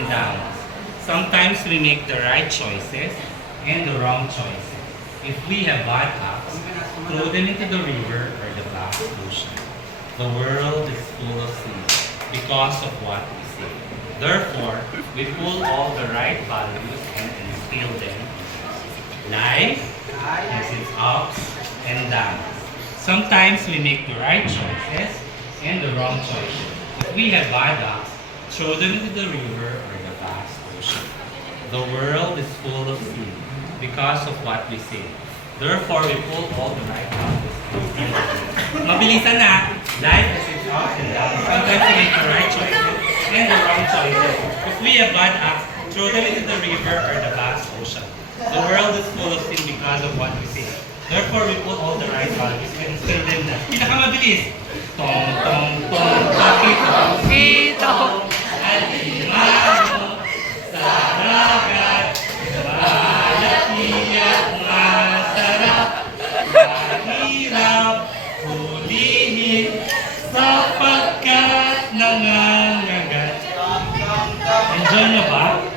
and downs. Sometimes we make the right choices and the wrong choices. If we have bad acts, throw them into the river or the vast ocean. The world is full of sin because of what we say. Therefore, we pull all the right values and instill them. Life has its ups and downs. Sometimes we make the right choices and the wrong choices. If we have bad acts, throw them into the river or the vast ocean. The world is full of sin because of what we say. Therefore, we pull all the right values and instill them. Mabilisan na! Life has its ups and downs. Sometimes we make the right choices and the wrong choices. If we have bad acts, throw them into the river or the vast ocean. The world is full of sin because of what we say. Therefore, we put all the right values and instill them na. Pinakamabilis! Tong, tong, tong, tong, Dito. alimango, sa dagat, malatiyak, masarap, mahirap, hulihin, sapagkat nangangagat. Enjoy nyo ba?